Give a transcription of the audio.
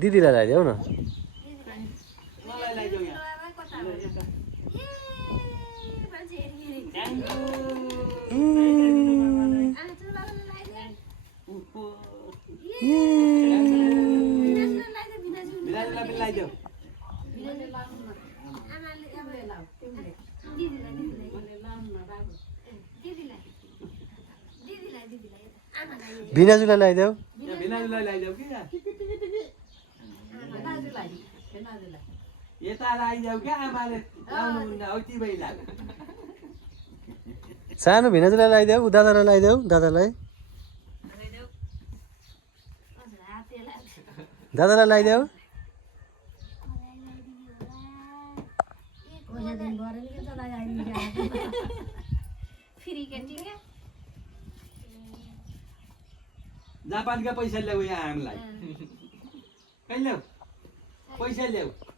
दिदीलाई लगाइदेऊ न मलाई लगाइदेऊ यहाँ बिराजुलाई पनि लगाइदेऊ भिनाजुलाई लगाइदेऊ बिनाजुलाई लगाइदेऊ कि यता लगाइदेऊ क्या आमाले लाउनुहुन्न हो ती भइ लाग्यो सानो भिनाजुलाई लगाइदेऊ दादालाई लगाइदेऊ दादालाई लगाइदेऊ जापानका पैसा ल्याऊ यहाँ हामीलाई कहिले ल्याऊ पैसा ल्याऊ